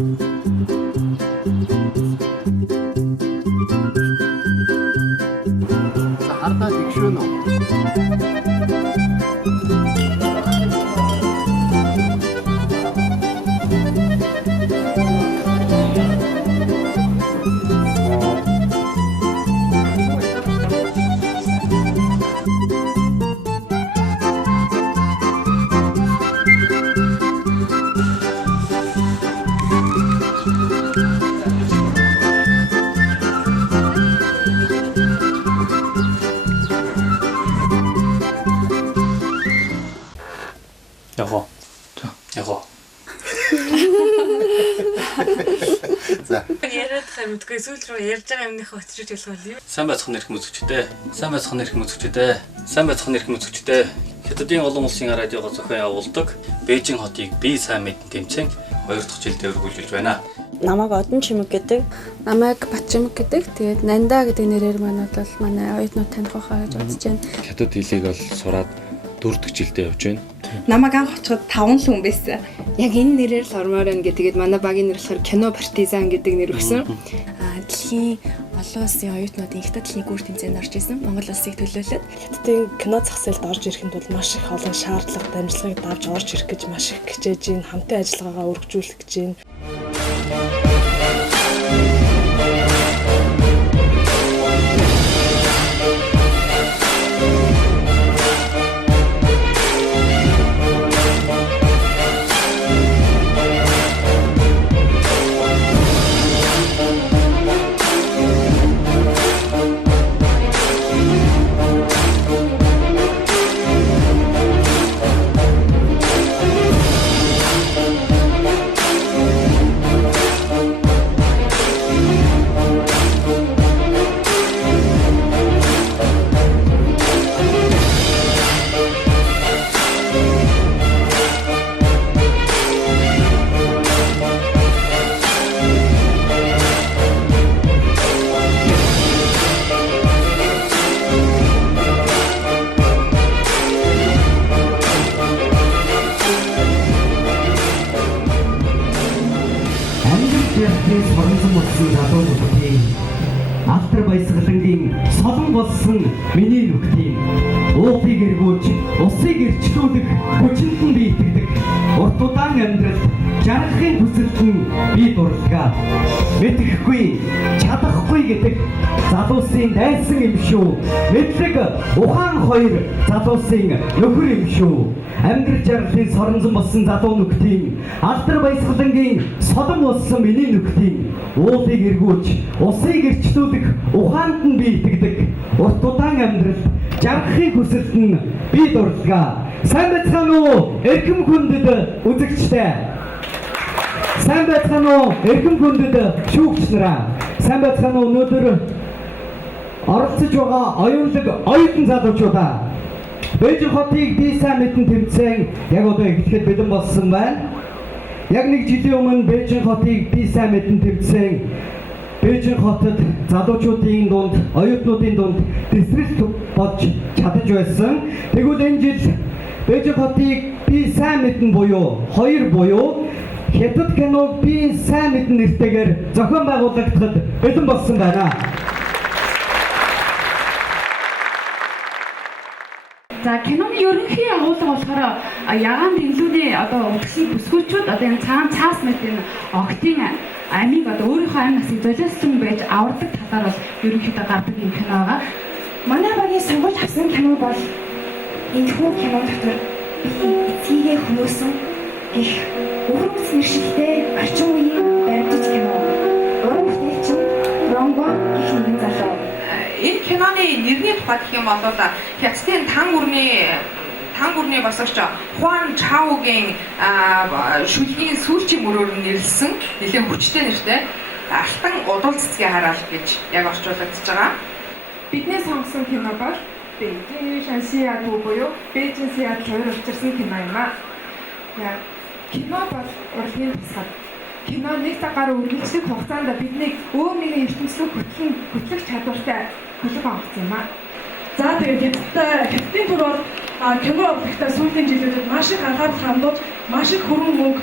За хардаа тэгшүүн үү? Яхоо. Яхоо. За. Яриад хай мэдгүй сүүл рүү ярьж байгаа юмнийхээ очрыг ялгуул юу? Сайн байцхан эрх үзэгчтэй. Сайн байцхан эрх үзэгчтэй. Сайн байцхан эрх үзэгчтэй. Хятадын олон улсын радиогоо зохион явуулдаг Бээжин хотыг би сайн мэдэн тэмцээн 2 дахь жилдээ өргөжүүлж байна. Намайг Одон Чимэг гэдэг. Намайг Батчимэг гэдэг. Тэгээд Нанда гэдэг нэрээр манайд бол манай оюутнууд таних байхаа гэж бодож байна. Хятад хэлийг бол сураад 4 дахь жилдээ явж байна. Намайг анх очиход 5 л хүн байсан. Яг энэ нэрээр л ормоор байна гэдэг. Манай багийн нэр болохоор Кино Партизан гэдэг нэр өгсөн. Дэлхийн олон улсын оюутнуудын Хятад хэлний гүр тэмцээнд орж исэн. Монгол улсыг төлөөлөд Хятадын кино зах зээлд орж ирэхэд бол маш их олон шаардлага, дамжлагыг давж орж ирэх гэж маш их хичээж байна. Хамтын ажиллагаагаа өргөжүүлэх гэж байна. Соронзон болсон залуу нөхдийн Алтар баясгалангийн солон болсон миний нөхдийн уухыг эргүүлж усыг эрчлүүлэх хүчинтэн би итгэдэг урт удаан амьдралд жаргахын хүсэлтэн би дурладаг мэдэхгүй чадахгүй гэдэг залуусын дайсан юм шүү мэдлэг ухаан хоёр залуусын нөхөр юм шүү амьдрал жаргалын соронзон болсон залуу нөхдийн Алтар баясгалангийн солон болсон миний нөхдийн уулыг эргүүлж усыг эрчлүүлэх ухаанд нь би итгэдэг урт удаан амьдралд жаргахын хүсэлт нь би дурладаг сайн байцгаана уу эрхэм хүндэт үзэгчтэй сайн байцгаана уу эрхэм хүндэт шүүгч нараа сайн байцгаана уу өнөөдөр оролцож байгаа оюунлаг оюутан залуучуудаа Бээжин хотыг би сайн мэдэн тэмцээн яг одоо эхлэхэд бэлэн болсон байна. Яг нэг жилийн өмнө Бээжин хотыг би сайн мэдэн тэмцээн Бээжин хотод залуучуудын дунд, оюутнуудын дунд дэвсгэрт болж чадаж байсан. Тэгвэл энэ жил Бээжин хотыг би сайн мэдэн буюу 2 буюу Хятад киног би сайн мэдэн нэртэйгээр зохион байгуулагдахад бэлэн болсон байна. За киноны ерөнхий агуулга болохоор ягаан дэлгүүрийн одоо өгсөн бүсгүүчүүд одоо энэ цаас мэт энэ октын амийг одоо өөрийнхөө амь насыг золиослон байж авардаг талаар бол ерөнхийдөө гардаг юм кино байгаа. Манай багийн сонгуульд авсан кино бол энэ хүн кино дотор эцгийгээ хөнөөсөн гэх өвөрмөц нэршилтэй орчин үеийн баримтат кино. Уран бүтээлчин Ронго гэх нэгэн залуу. Энэ киноны нэрний тухай гэх юм бол Хятадын тан гүрний босогч Хуан Чаогийн шүлгийн сүүлчийн мөрөөр нэрлсэн нэлээд хүчтэй нэртэй Алтан удал цэцгийн хараалт гэж яг орчуулагдж байгаа. Бидний сонгосон кино бол Бээжин Шаншиа буюу Бээжин Сиат хоёр учирсан кино юм аа. Яг кино бол урлагийн тусгал. Кино нэг цагаар үргэлжлэх хугацаанд бидний өөр нэгэн ертөнцийн хөтлөх чадвартай хөлөг авсан юм аа. За тэгээд Хятадын төр бол кино урлагтай сүүлийн жилүүдэд маш их анхаарал хандуулж, маш их хөрөнгө мөнгө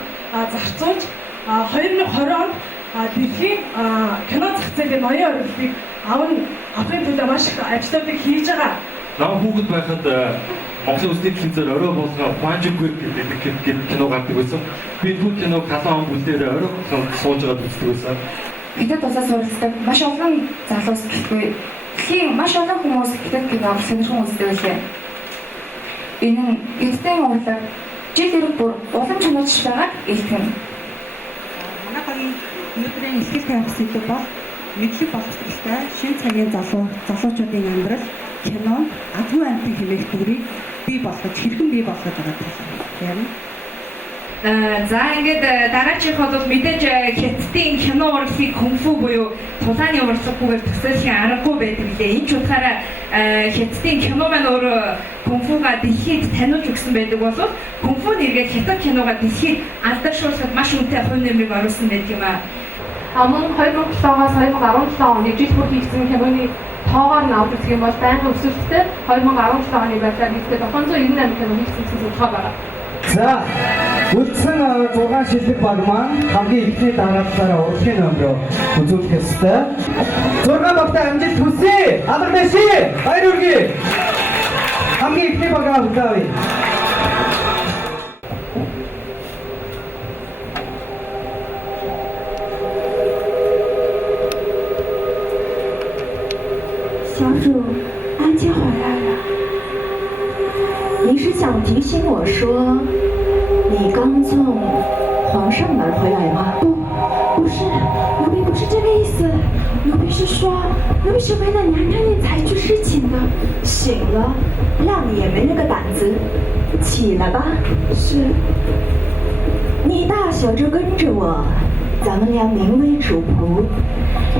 зарцуулж 2020 онд дэлхийн кино зах зээлийн ноён орилтыг авахын төлөө маш их ажлуудыг хийж байгаа. Нам хүүхэд байхад Монголын улсын телевизээр орой болгоо Панжиггүй гэдэг кино гардаг байсан. Би тэр киног халуун бүлдээр орой сууж байгаа үздэг байсан. Хятад улсаас суралцдаг маш олон залуус гэхгүй дэлхийн маш олон хүмүүс хятад киног сонирхон үздэг байлээ. Энэ нь эдгээр урлаг жил ирэх бүр улам чанарч байгааг илтгэн. Манай багийн өнөөдрийн ихтгэл тавих сэдв бол мэдлэг боловсролтой шин цагийн залуучуудын амьдрал кино адгүй амтын хэмээх дүрийг бий болгож хэрхэн бий болгож байгаа юм. За ингээд дараачиход бол мэдээж хятадын кино урлагийг кунфу буюу тулааны урлаггүйгээр төсөөлхийн аргагүй байдаг лээ. Энэ ч утгаараа хятадын кино маань өөрөө кунфуга дэлхийд таниулж өгсөн байдаг бол кунфу нэргээд хятад кинога дэлхийд алдаршуулахад маш үнэтэй хувь нэмрийг оруулсан байдаг юм аа. Мөн 2007-аас 2017 оны жил бүр хийсэн киноны тоогоор нь авч үзэх юм бол байнгын өсөлттэй 2017 оны байдлаар хийхдээ 798 кино хийсэн судалгаа байна. За, үлдсэн 6 шилдэг баг маань хамгийн ихний дараалалаараа урлагийн номероо үзүүлэх ёстой. 6 багтаа амжилт хүсье. Алдар дэши. Баяр хүргэе. Хамгийн ихний багаа хүлээе.小主，安姐回来了。你是想提醒我说，你刚从皇上那儿回来吗？不是，奴婢不是这个意思。奴婢是说，奴婢是为了娘娘你才去侍寝的。醒了，让你也没那个胆子，起来吧。是。你大小就跟着我，咱们俩名为主仆，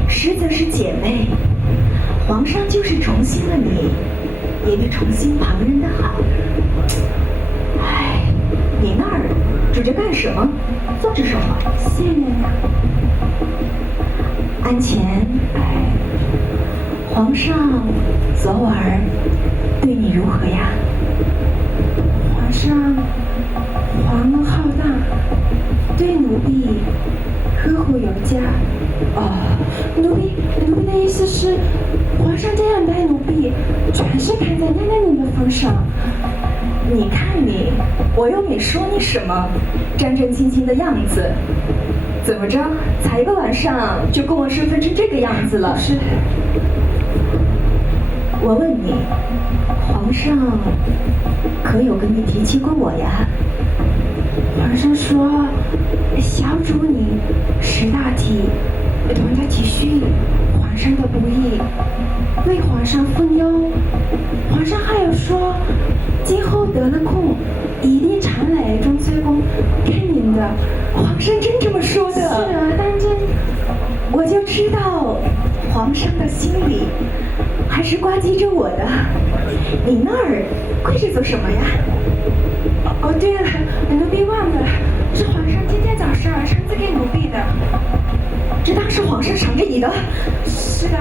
实则是姐妹。皇上就是宠幸了你，也得宠幸旁人的好。哎，你那儿指着干什么？坐着说话。谢娘娘。安前，皇上昨晚对你如何呀？皇上皇恩浩大，对奴婢呵护有加。哦，奴婢的意思是，皇上这样待奴婢，全是看在娘娘你的份上。你看你，我又没说你什么，战战兢兢的样子，怎么着？才一个晚上就跟我身份成这个样子了？是。我问你，皇上可有跟你提起过我呀？皇上说，小主你识大体，懂得体恤皇上的不易，为皇上分忧。皇上还有说，今后得了空，一定常来钟粹宫看您的。皇上真这么说的？是啊，但这我就知道，皇上的心里还是挂记着我的。你那儿跪着做什么呀？哦，对了，奴婢忘了，是皇上今天早上赏赐给奴婢的。这当是皇上赏给你的？是的，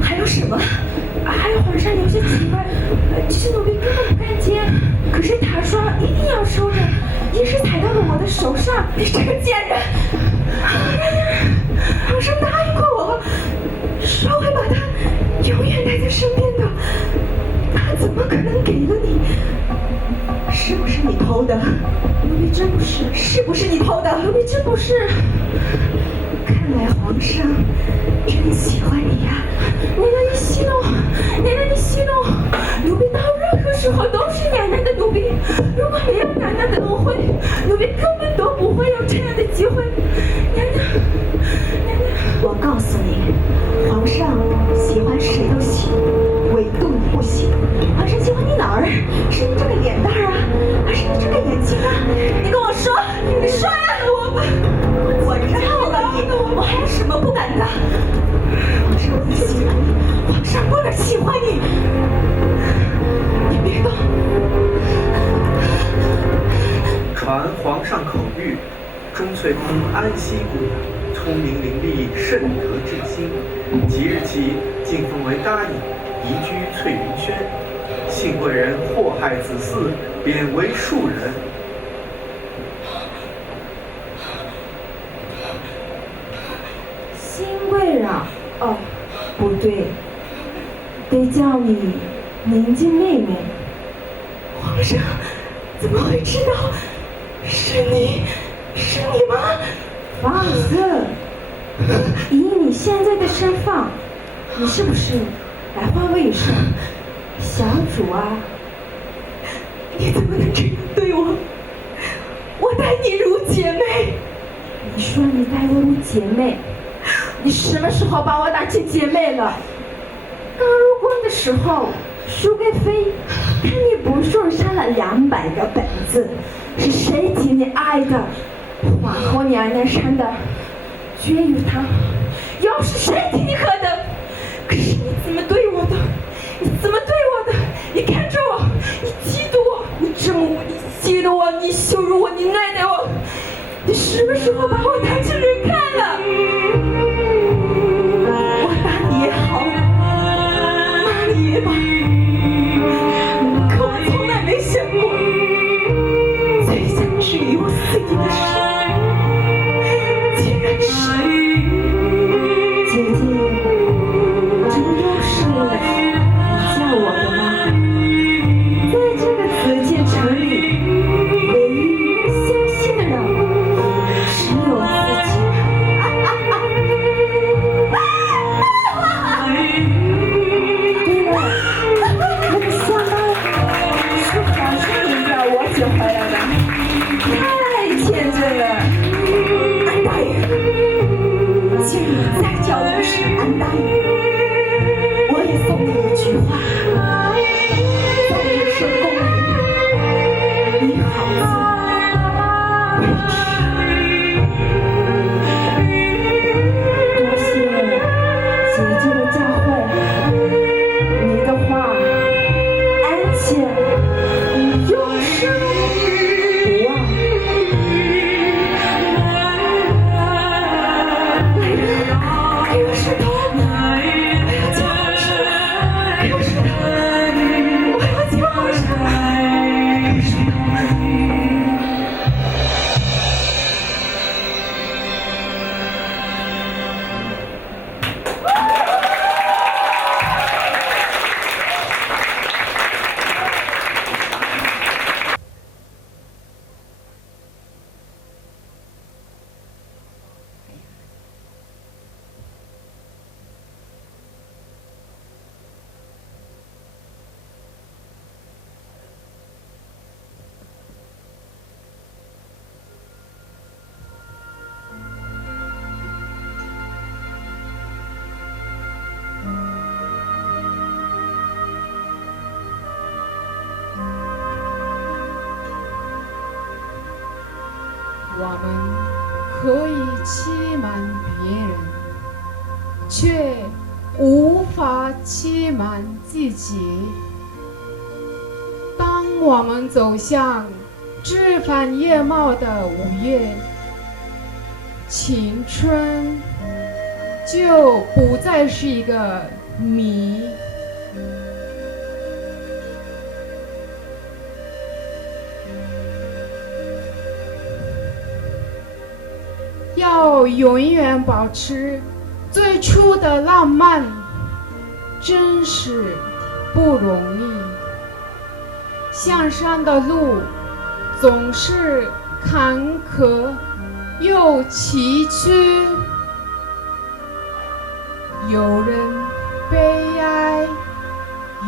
还有什么？还有皇上有些奇怪，其实奴婢根本不敢接，可是他说一定要收着，也是踩到了我的手上。你这个贱人！皇上答应过我，说会把他永远带在身边的，他怎么可能给了你？是不是你偷的？奴婢真不是。是不是你偷的？奴婢真不是。看来皇上真喜欢你呀！娘娘你息怒，娘娘你息怒，奴婢到任何时候都是娘娘的奴婢。如果没有娘娘的恩惠，奴婢根本都不会有这样的机会。娘娘，我告诉你，皇上喜欢谁都行，唯独你不行。皇上喜欢你哪儿？是你这个脸蛋儿啊，还是你这个眼睛啊？你跟我说，你说呀！我知道了你，我还有什么不敢的？皇上不喜欢你，皇上不能喜欢你。你别动。传皇上口谕，钟粹宫安西姑娘聪明伶俐，甚得志心，即日起晋封为答应，移居翠云轩。幸贵人祸害子嗣，贬为庶人。不对，得叫你宁静妹妹。皇上怎么会知道是你吗？放肆！以你现在的身份，你是不是来换位是小主啊？你怎么能这样对我？我待你如姐妹。你说你待我如姐妹，你什么时候把我当成姐妹了？刚入宫的时候，淑贵妃看你不顺删了200个本子，是谁替你挨的？皇后娘娘删的绝育汤，药是谁替你喝的？可是你怎么对我的？你怎么对我的？你看着我，你嫉妒我，你憎恶我，你嫉妒我，你羞辱我，你爱戴我。你什么时候把我当成人看了？我打你也好，骂你也罢，可我从来没想过，最想质疑我自己的事，竟然是姐姐。这不都是你叫我的吗？在这个紫禁城里，唯一相信的人只有自己。对了，那个香包是皇上引导我捡回来的，太天真了。安大爷，请你再叫我是安大爷。我也送你一句话，在人生宫里，你好自为之。多谢姐姐的教诲，你的话，安且永生不忘。来人，给我石头！我要见皇上！给我石头！我要见皇上！给我石头！我们可以欺瞒别人，却无法欺瞒自己。当我们走向枝繁叶茂的5月，青春就不再是一个谜。要永远保持最初的浪漫，真是不容易。向上的路总是坎坷又崎岖，有人悲哀，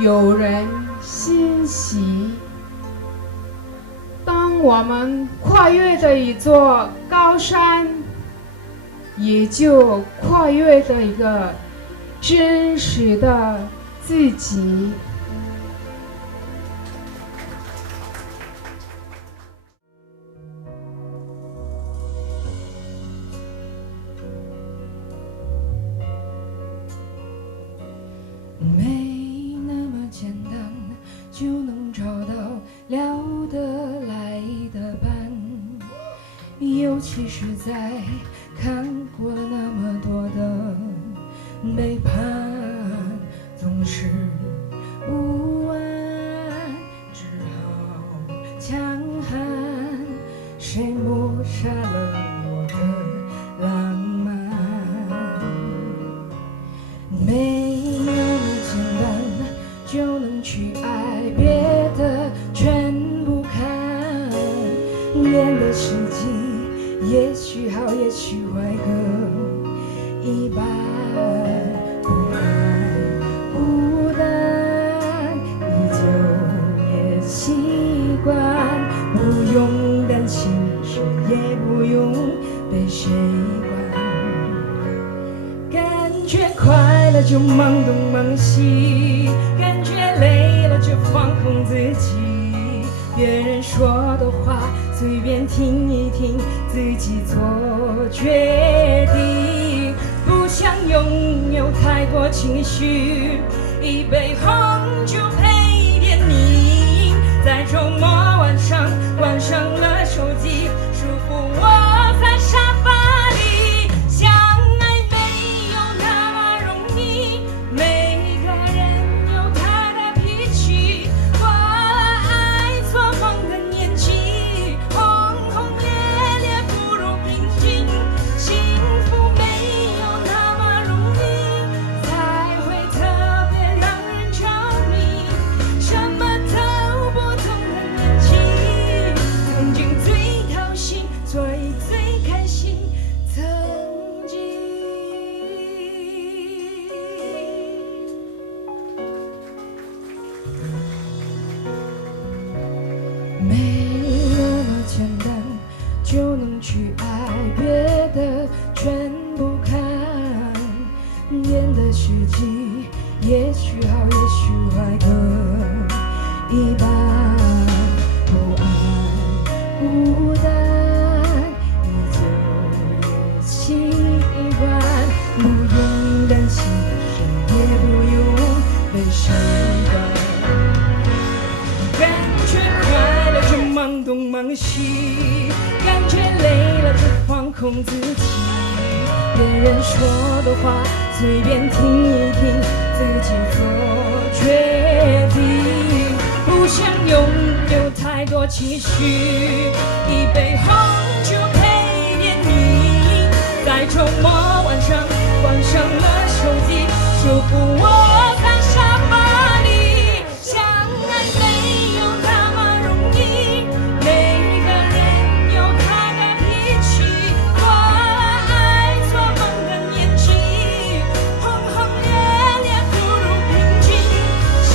有人欣喜。当我们跨越的一座高山，也就跨越了一个真实的自己。没那么简单就能找到聊得来的伴，尤其是在看过了那么多的背叛，总是不安，只好强悍。谁抹杀了我的浪漫？没控自己，别人说的话随便听一听，自己做决定。不想拥有太多情绪，一杯红酒配点你，在周末晚上关上了手机，舒服我在沙发里。相爱没有那么容易，每个人有他的脾气，过了爱做梦的年纪，轰轰烈烈不如平静，幸福没有那么容易，才会特别让人着迷，什么都不懂的年纪，曾经最掏心，所以最开心，曾经。没那么简单就能去爱，别的全不看，演的实际也许好也许坏各一半，不安孤单越久越习惯，不用担心也不用被伤感，感觉快乐就忙东忙西，感觉累了就放空自己，别人说的话随便听一听，自己做决定。不想拥有太多情绪，一杯红酒配点你，在周末晚上关上了手机，舒服我在沙发里。相爱没有那么容易，每个人有他的脾气，过了爱做梦的年纪，轰轰烈烈不如平静，幸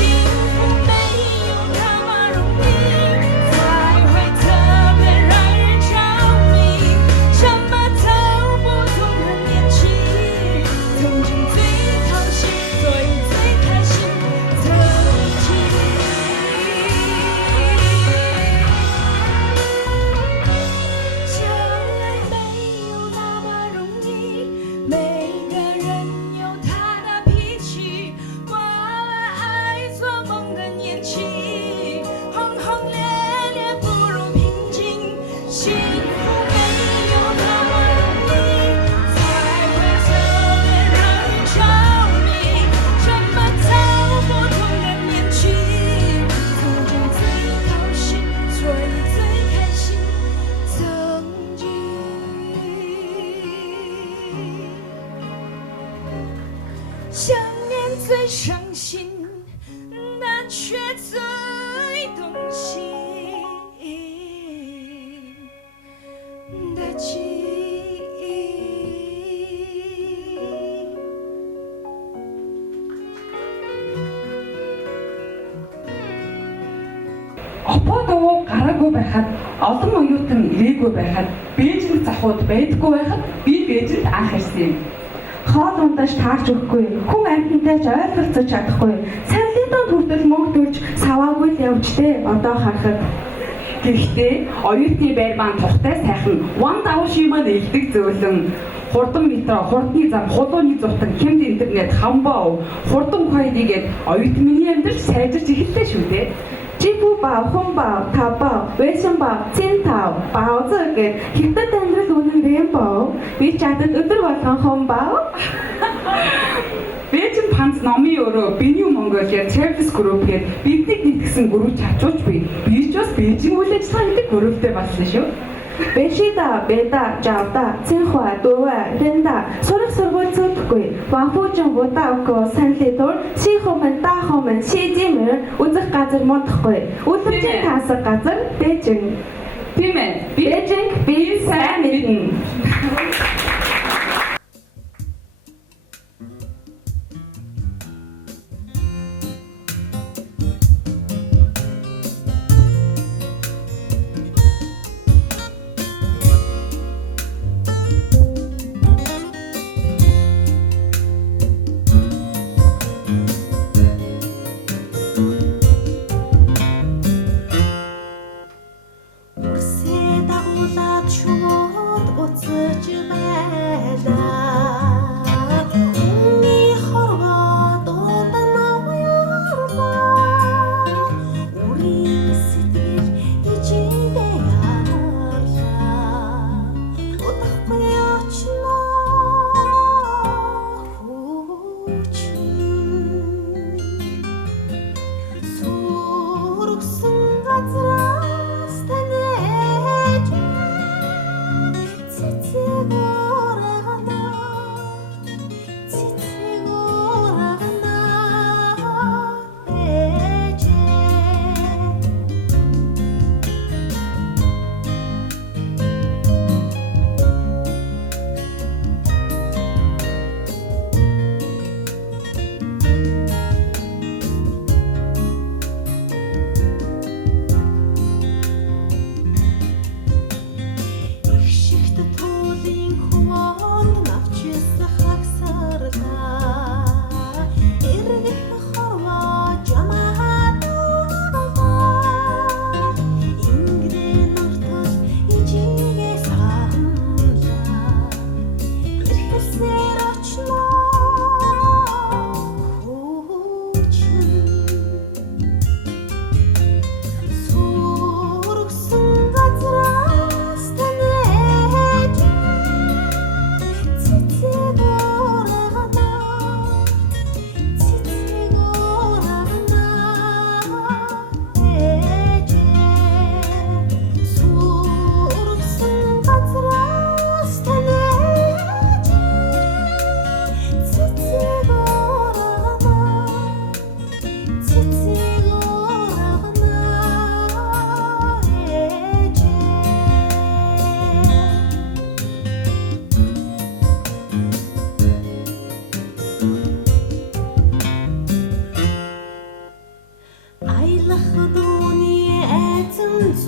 福没有那么容易，才会特别让人着迷，什么都不懂的年纪，曾经最掏心，所以最开心，曾经。相爱没有那么容易，每个人有他的脾气，过了爱做梦的年纪，轰轰烈烈不如平静，幸福没有那么容易，才会特别让人着迷，什么都不懂的年纪，曾经最掏心，所以最开心，曾经。想念最伤心，但却最动心的记忆。 Опоо дуу гараагүй байхад олон оюутан ирээгүй байхад Бээжинд захууд байдаггүй байхад би Бээжинд анх ирсэн юм. Хоол ундаж таарч өгөхгүй, хүн амьтантай ойлголцож чадахгүй, саналын донд хүртэл мөнгө төлж саваагүй л явжтэй одоо харахад. Гэхдээ оюутны байр баан тухтай сайхан ван давуу шимэд илдэг зөөлөн хурдан метро, хурдны зам, хулууны зутан, хямд интернет, хамбаа, хурдан койдгээд оюутны миний амьдрал сайжирч эхэллээ шүү дээ. 支付宝、红宝、淘宝、微信宝、金淘、包子гээд хятад амьдрал үнэн рембо. Би чадад өдөр болгон хомбоо. Бээжин панц номын өрөө Беню Mongolia Service Group гээд биднийг нэгтгэсэн групп чачууч би. Би ч бас Бээжин үйл ажиллагаа гэдэг групптэй болсон шүү. Бэшида, беда, жавда, цинхуа, дува, рэнда, сурах сургууль зүтгэхгүй. Ванфужин будаагүй саналын дур шийхомэн, даахомэн, шийжимэр үзэх газар мундахгүй. Үлэмжийн таасах газар Бээжин. Тийм ээ. Бээжин би сайн мэднэ.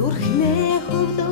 зүрхнээ хөвдөө